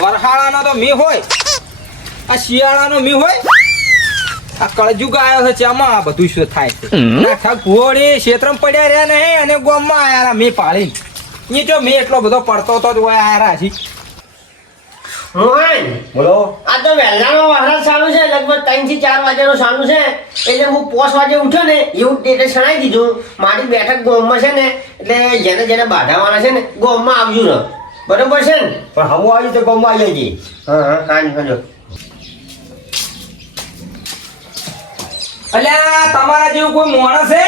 વરહાળાનો તો મી હોય. આ શિયાળાનો મી હોય. આ કળજુગ આવ્યો છે ચામાં આ બધું શું થાય છે? આ ઠગ ક્ષેત્રમાં પડ્યા રહ્યા નહીં અને ગોમમાં આયા મી પાળી ની જો મેં એટલો બધો પડતો તો જ હોય આયા હજી. બોલો. આ તો વહેલાનો વરસાદ ચાલુ છે લગભગ ત્રણથી ચાર વાગ્યાનો ચાલુ છે. એટલે હું પોસ વાગે ઉઠ્યો ને એવું ટેટસ સણાઈ દીધું. મારી બેઠક ગોમમાં છે ને એટલે જેને જેને બાધાવાના છે ને ગોમમાં આવજો ને. બરોબર છે ને? પણ હમું આવી તો ગામમાં આવી જઈએ હા હા હાંજ હાંજો અલ્યા તમારા જેવું કોઈ માણસ છે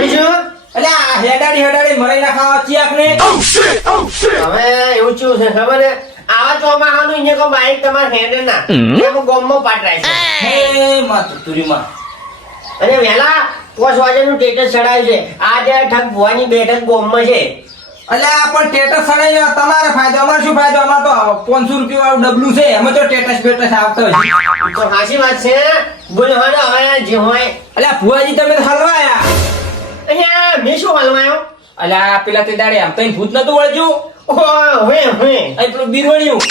બીજું? અલ્યા હેડાડી હેડાડી મરાઈ નાખાવા ચિયાક ને? હવે એવું ચેવું છે ખબર છે આવા ચોમાહાનું ઇને કો બાઈક તમારે હેડે ના એમાં ગોમમાં પાટરાય છે. હે માં તુરી માં અને વહેલા વાજે નું ટેટસ ચડાવ્યું છે. આજે ઠગ ભુવાની બેઠક ગોમમાં છે. અલ્યા પણ ટેટસ સડાઈ તમારે ફાયદો અમારે શું ફાયદો? અમારે તો પાંચસો રૂપિયા વાળું ડબલું છે. એમાં તો ટેટસ બેટસ આવતો હોય તો હાચી વાત છે. બોલો હવે હવે જે હોય. અલ્યા ભુવાજી તમે તો હલવાયા. અહીંયા મેં શું હલવાયો? અલ્યા પેલા તે દાડે આમ તઈ ભૂત નતું વળજ્યું ઓહ, હવે હવે. અહીં પેલું બિરવણ્યું.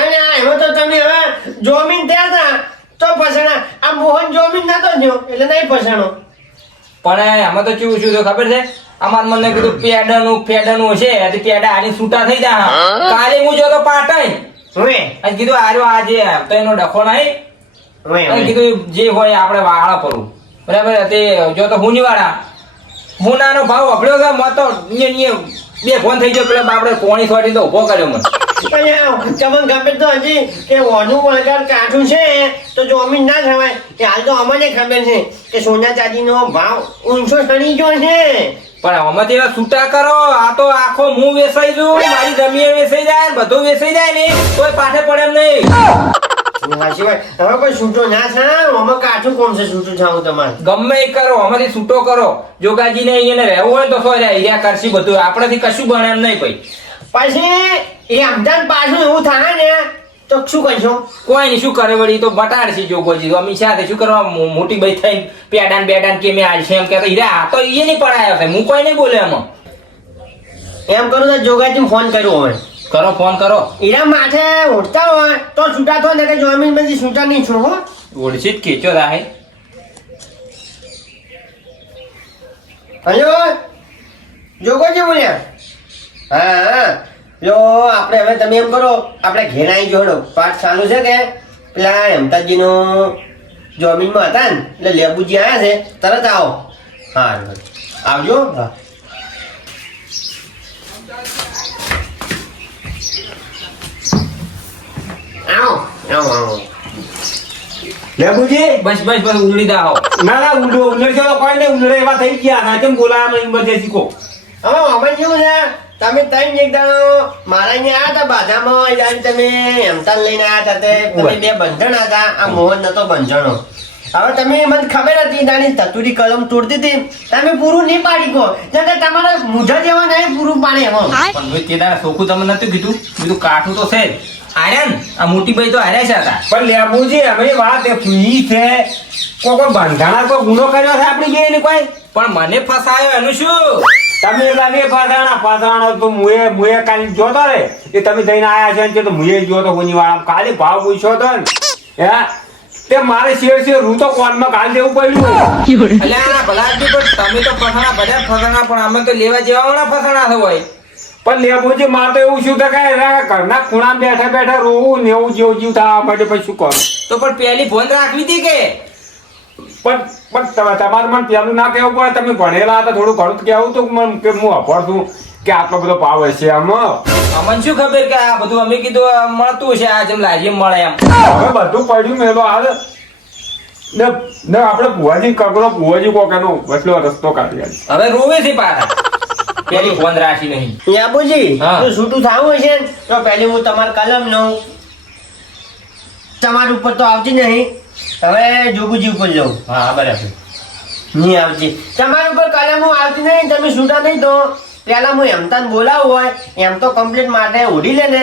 અને આ એમાં તો તમે હવે જોમીન થયા હતા. તો ફસાણા આ મોહન જોમીન નતો થયો. એટલે નહીં ફસાણો પણ આમાં તો કેવું શું થયું ખબર છે? અમાર મને કીધું પેડાનું પેડાનું હશે તે પેડા આની છૂટા થઈ જા. કાલે હું જોતો પાટણ. હવે અને કીધું આર્યો આજે તો એનો ડખો નહીં. કીધું જે હોય આપણે વાળા કરું. બરાબર તે જો તો હું વાળા હુનાનો ભાવ અભળ્યો કે મત તો બે ફોન થઈ ગયો પેલા બાપડે કોણી સોટી તો ઊભો કર્યો મને. ચમન ખબર તો હજી કે ઓનું વળગાર કાઠું છે તો જોમીન ના થવાય કે હાલ તો અમને ખબર છે કે સોના ચાંદીનો ભાવ ઊંચો ચડી ગયો છે. પણ આમાં તેવા છૂટા કરો આ તો આખો હું વેસાઈ જઉં મારી જમીન વેસાઈ જાય બધું વેસાઈ જાય ને કોઈ પાસે પડે એમ નહીં. હવે કોઈ છૂટો ના થાય? આમાં કાઠું કોણ છે છૂટું થાવું તમારે? ગમે એ કરો આમાંથી છૂટો કરો. જોગાજીને અહીંયા રહેવું હોય તો કરશી બધું. આપણાથી કશું બને એમ નહીં પછી એ અમદાવાદ પાછું એવું થાય ને તો શું કરશો? કોઈ નહીં શું કરે વળી? તો બટાડશે જોગોજી તો અમે સાથે શું કરવા? મોટી ભાઈ થઈને પેડાન બેડાન કે મેં છે એમ કહેતા હીરા આ તો એ નહીં પડાયો છે. હું કોઈ નહીં બોલે એમાં. એમ કરું તો જોગાજી ફોન કર્યો હવે. કરો ફોન કરો. હીરા માથે ઉઠતા હોય તો છૂટા થો ને કે જમીન બધી છૂટા નહીં છો હો. ઓળશી જ કેચો રાહે. હલો? જોગોજી બોલ્યા? હા હા. જો આપણે હવે તમે એમ કરો આપણે ઘેરાઈ જોડો પાઠ ચાલુ છે કે? પેલા હેમતાજીનો જમીનમાં હતા ને એટલે લેબુજી આવ્યા છે. તરત આવો. હા આવજો. હા. આવો આવો આવો. લેબુજી? બસ બસ બસ ઉલડી દા ના ના ઉંદર છે કોઈ નહીં ઉંદર એવા થઈ ગયા ના કેમ બોલાયા હવે આમાં કેવું છે? તમે ત્રણ એક દાડો મારા અહીંયા આવ્યા હતા બાધામાં ત્યારે તમે હેમતાલ લઈને આવ્યા હતા તે. તમે બે બંધણ હતા. આ મોહન નતો બંધણો. હવે તમે મને ખબર હતી તારી તતુરી કલમ તોડતી હતી. તમે પૂરું નહીં પાડી કહો. કે તમારા મુઢા જેવા નહીં પૂરું પાડે એમ. પણ ભાઈ તે તારા સોખું તમને નતું કીધું? બીજું કાઠું તો છે આર્યન આ મોટી ભાઈ તો હાર્યા છે હતા. પણ લેબુજી હવે વાત એ ફી છે. કોઈ કોઈ બંધાણા કોઈ ગુનો કર્યો છે આપણી બે કોઈ? પણ મને ફસાયો એનું શું? તમે લાગે ફસાણા ફસાણો તો મુએ મુએ કાલે જોતો રે. કે તમે જઈને આયા છો ને તે મુએ જોતો હોની વાળા કાલે ભાવ પૂછ્યો તો ને. હે? તે મારે શેર શેર રૂ તો કોનમાં કાલ દેવું પડ્યું. અલ્યા ભલાજી પણ તમે તો ફસાણા બધા ફસાણા પણ અમે તો લેવા જેવા વાળા ફસાણા છો હોય. પણ લેબુજી મારે તો એવું શું થાય કે ઘરના ખૂણા બેઠા બેઠા રોવું ને એવું જેવું જીવ થવા માટે પછી શું કરું? તો પણ પેલી ફોન રાખવી હતી કે? પણ પણ તમે- તમારે મને પેલું ના કહેવું પડે. તમે ભણેલા હતા થોડું ઘણું તો કહેવું તો મને કે હું અફળ છું કે આટલો બધો પાવ હશે આમાં. અમને શું ખબર કે આ બધું અમે કીધું મળતું છે આ જેમ લાજી મળે એમ. હવે બધું પડ્યું મેલો હાલ. ને ને આપણે ભુવાજી કગરો ભુવાજી કોકેનો એટલો રસ્તો કાઢી. હવે રોવે છે પાછા. પેલી ફોન રાખી નહીં. યાબુજી હા. જો છૂટું થવું હશે ને? તો પહેલી હું તમારે કલમ લઉં તમારા ઉપર તો આવતી નહીં. હવે જોગુજી ઉપર જાઉં. હા બરાબર. નહીં આવતી. તમારી ઉપર કલમ હું આવતી નહીં તમે છૂટા નહીં તો. પહેલા હું હેમતાને બોલાવું હોય એમ તો કમ્પ્લીટ માટે ઓઢી લે ને.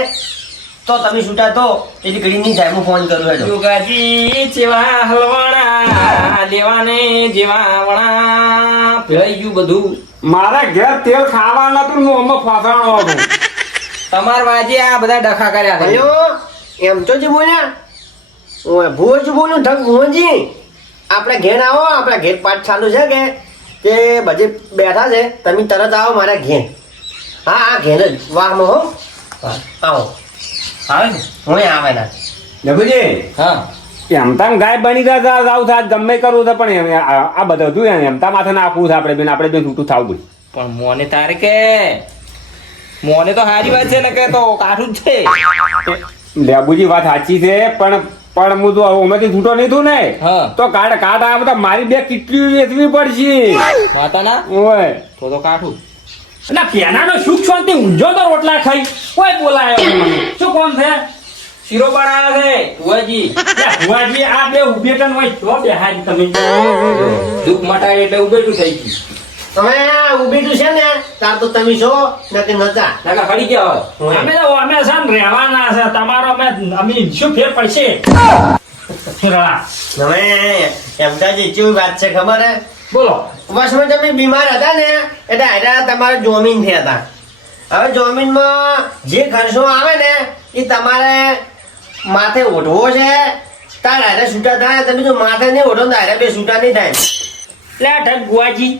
તો તમે છૂટા તો એ ઘડી નહીં થાય હું ફોન કરું હેડો. જોગાજી જેવા હલવાણા દેવાને જેવા વણા. ભેળાઈ ગયું બધું. મારા ઘેર તેલ ખાવાના હું આમાં ફસાણો હતો. તમાર વાજે આ બધા ડખા કર્યા છે. એમ તો જે બોલ્યા. ઓય ભુવો જ બોલું ઠગ ભુવોજી આપણે ઘેર આવો આપણા ઘેર પાઠ ચાલુ છે કે તે બધે બેઠા છે તમે તરત આવો મારા ઘેર. હા હા ઘેર જ. વાહમાં હો. હા, આવો. આવે ને? હું આવે ના ડબુજી હા એમ તામ ગાય બની ગયા હતા આવું થાત ગમે કરવું તો પણ એમ- આ બધા બધું હતું એમ એમ તા માથે નાખવું છે આપણે બેન. આપણે બેન છૂટું થવું પણ મોને તારે કે? મોને તો સારી વાત છે ને કે તો કાઠું જ છે. લેબુજી વાત સાચી છે પણ પણ હું તો ઉમેથી છૂટો નહીં થયું ને. તો કાઢ કાઢ આ બધા મારી બે કેટલી વેચવી પડશે. માતા ના ઓય. તો તો કાઢું. અને પેનાનો સુખ શાંતિ ઊંઝો તો રોટલા ખાઈ. કોઈ બોલાયો શું કોણ છે? શીરો બનાવ્યો છે ભુવાજી. ભુવાજી આ બે ઉભેટન હોય તો બેહાડી તમે. દુઃખ મટાય એટલે ઉભેટું થઈ ગયું. તમે ઊભી છે ને તાર તો તમે છો નથી નતા. નાકા ખડી ગયા હોય. અમે તો અમે છે ને રહેવાના છે. તમારો અમે અમે શું ફેર પડશે. તમે એમ કાજી કેવી વાત છે ખબર હે? બોલો. વર્ષમાં તમે બીમાર હતા ને એટલે આયરા તમારે જોમીન થયા હતા. હવે જોમીનમાં જે ખર્ચો આવે ને એ તમારે માથે ઓઢવો છે. તાર હારે છૂટા થાય તમે જો માથે નહીં ઓઢો તો હારે બે છૂટા નહીં થાય. લે ઠગ ભુવાજી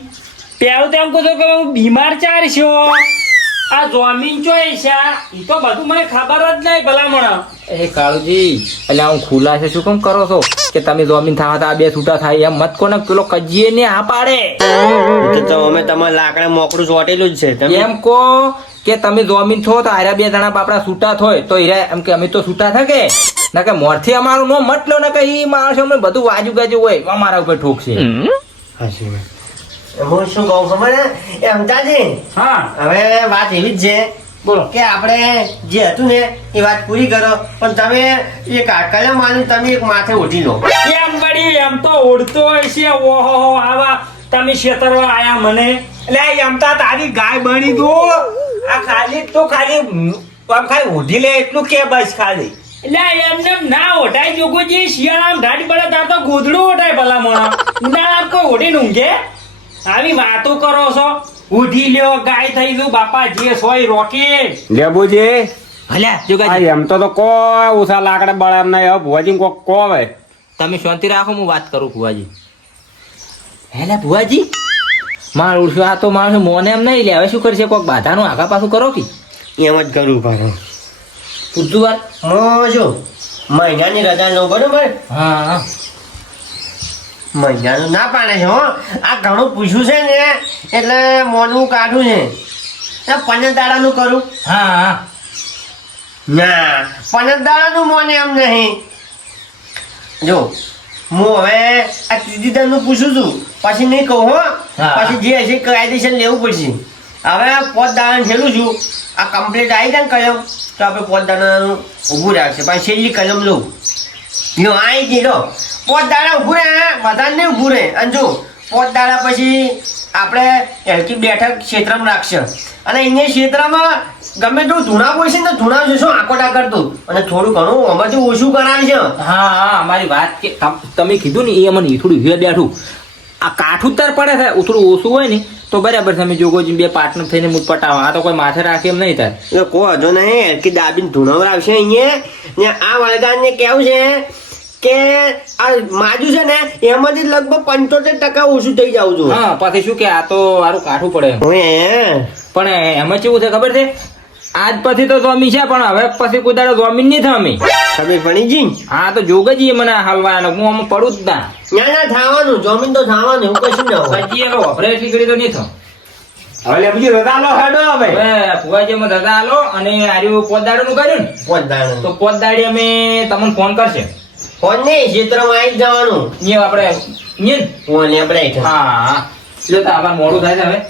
પેલું તેમ કહું છું કે હું બીમાર ચાર છો. આ જોમીન છે? એ તો બધું મને ખબર જ નહીં ભલામણ. એ કાળુજી એટલે હું ખુલા છે શું કેમ કરો છો? કે તમે જોમીન થવા તા બે છૂટા થાય એમ મત કોને પેલો કજીએ ને આ પાડે? તો અમે તમારે લાકડા મોકડું ચોટેલું જ છે તમે એમ કો કે તમે જોમીન છો તો આરા બે જણા બાપડા છૂટા થોય તો હીરા એમ કે અમે તો છૂટા થકે ના કે મોરથી અમારું નો મતલો ને કે એ માણસો અમને બધું વાજુ ગાજુ હોય અમારા ઉપર ઠોકશે. વાત. હું શું કહું ખબર ને એ અમતાજી હા. હવે વાત એવી જ છે બોલો. કે આપણે જે હતું ને એ વાત પૂરી કરો. પણ તમે એક કલમ માની તમે એક માથે ઉઠી લો. એમ વળી એમ તો ઉડતો હોય છે. ઓહો આવા તમે છેતરવા આયા મને. એટલે એમ તા તારી ગાય બની દો આ ખાલી તો ખાલી આમ ખાલી ઓઢી લે એટલું કે બસ ખાલી. એટલે એમને એમ ના ઓઢાય જોગોજી શિયાળામાં ઢાડી પડે તાર તો ગોધડું ઓઢાય ભલા મોણા ઉનાળામાં કોઈ ઓઢીને ઊંઘે? આવી વાતો કરો છો. ઉઠી લ્યો ગાય થઈ ગયું બાપા જે સોય રોકે લેબુજી હલ્યા જોગાજી એમ તો તો કો ઉસા લાકડા બળામ ના હવે ભુવાજી કો કો હવે. તમે શાંતિ રાખો હું વાત કરું ભુવાજી. હેલા ભુવાજી. માર ઉડશું આ તો માણસ મોને એમ નહીં લે. હવે શું કરશે? કોક બાધાનું આગા પાછું કરો કે? એમ જ કરવું પડે પૂછતું વાર હું જો. મહિનાની રજા લઉં બરોબર? હા હા. મહિનાનું ના પાડે છે હો. આ ઘણું પૂછ્યું છે ને એટલે મોનું કાઢું છે. એ પંદર દાડાનું કરું. હા હા. ના પંદર દાડાનું મોને એમ નહીં. જો હું હવે આ ત્રીજી દાડનું પૂછું છું. પછી નહીં કહું હો. પછી જે હશે કાયદેસર લેવું પડશે. હવે પોત દાડાનું છેલું છું. આ કમ્પ્લીટ આવી જાય ને કલમ તો આપણે પોત દાણાનું ઊભું રાખશે. પછી છેલ્લી કલમ લઉં. લો આવી ગઈ લો પોત દાડા ઉભું રહે વધારે નહીં ઊભું રહે. અને જો પોત દાડા પછી આપણે એલકી બેઠક ક્ષેત્રમાં રાખશે. અને અહીંયા ક્ષેત્રમાં ગમે તેવું ધૂણા હોય છે ને તો ધૂણા જોશો આકોટા કરતું. અને થોડું ઘણું આમાંથી ઓછું કરાવે છે. હા હા અમારી વાત કે તમ- કીધું ને એ મને થોડું હિયર બેઠું. આ કાઠું ઉત્તર પડે છે થોડું ઓછું હોય ને તો બરાબર તમે જોગોજી બે પાર્ટનર થઈને મૂટ પટાવો. આ તો કોઈ માથે રાખે એમ નહીં થાય. કો વાંધો નહીં એલકી દાબીને ધૂણો આવશે અહીંયા. ને આ વળગાડને કેવું છે? કે આ માજુ છે ને એમાંથી લગભગ પંચોતેર ટકા ઓછું થઈ જાવ છું. હા પછી શું કે આ તો મારું કાઠું પડે પણ એમાં કેવું છે ખબર છે? આજ પછી તો સ્વામી છે પણ હવે પછી કુદાડો સ્વામી નહીં થમી. તમે ભણી જી હા તો જોગજી મને હાલવાનો હું આમાં પડું જ ના. ના ના થવાનું જમીન તો થવાનું એવું કશું ના હોય. પછી એનો વપરાય નીકળી તો નહીં થયો હવે લેબુજી રજા લો હેડો હવે. ફુવાજી અમે રજા આલો અને આર્યું પોતદાડું કર્યું ને? પોતદાણું. તો પોતદાડી અમે તમને ફોન કરશે. નહીં ક્ષેત્રમાં આવી જવાનું. અહીંયા આપણે ને? આપણે હા હા. જોતા આમાં મોડું થાય છે હવે.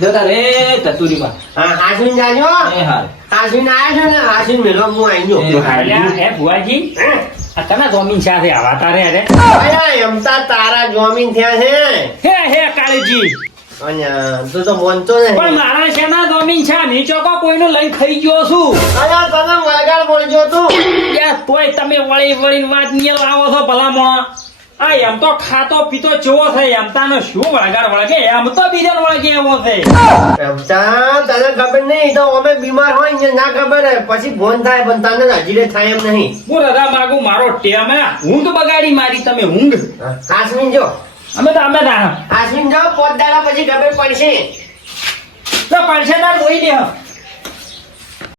જોતા રે ચતુરીમાં. હા હાસવીન જાજો. એ હાલ. હાસવીન આવ્યા છે ને હાસવીન મેલો હું આવી ગયો. એ. ભુવાજી. તમે જોમીન સાથે આવા તારે અરે એમ તારા જોમીન થયા છે. હે હે કાળીજી. અને તું તો પણ નહીં. મારા શેના જમીન છે? નીચો કો કોઈનું લઈને ખાઈ ગયો છું. અરે તમે વળગાડ બોલજો તું. યાર તોય તમે વળી વળી વાત નહીં લાવો છો ભલા મોણા આ એમ તો ખાતો પીતો ચેવો છે એમ તાનો શું વળગાડ વળગે? એમ તો બીજા વળગે એવો છે. રમતા તને ખબર નહીં તો અમે બીમાર હોય ને ના ખબર હે. પછી ફોન થાય પણ તને હજી થાય એમ નહીં. હું રજા માગું મારો ટેમ હે. ઊંઘ બગાડી મારી તમે ઊંઘ. કાશ્મીર જો. અમે તો અમે તા આસમીન જાઓ પોત દાડા પછી ખબર પડશે. તો પડશે તાર જોઈ દે